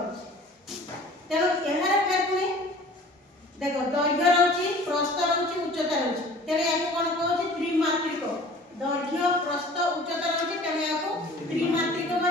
ଅଛି। ତେଣୁ ଏହାର ଫେର ପୁଣି देखो दैर्घ्य रहउची प्रस्थ रहउची उच्चता रहउची तेरे याको कोन कहउची त्रिमात्रिक दैर्घ्य प्रस्थ उच्चता रहउची तेरे याको त्रिमात्रिक बा